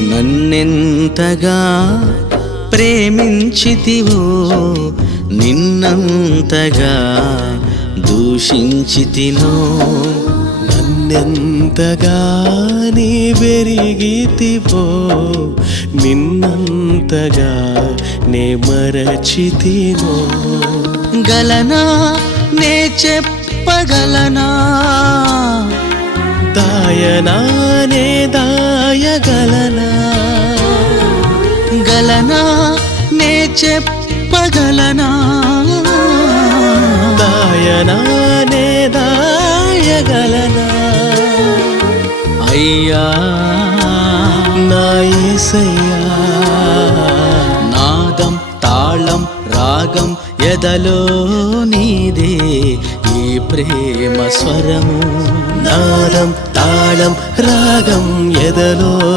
నన్నెంతగా ప్రేమించితివో నిన్నంతగా దూషించితినో నన్నెంతగా నీ పెరిగితివో నిన్నంతగా నే మరచితినో గలనా నే చెప్పగలనా దాయనా నే దాయగలనా గలనా నే చెప్పగలనా దాయనా నే దాయగలనా అయ్యా నా యేసయ్యా నాదం తాళం రాగం ఎదలో నీదే ఈ ప్రేమ స్వరము నాదం తాళం రాగం ఎదలో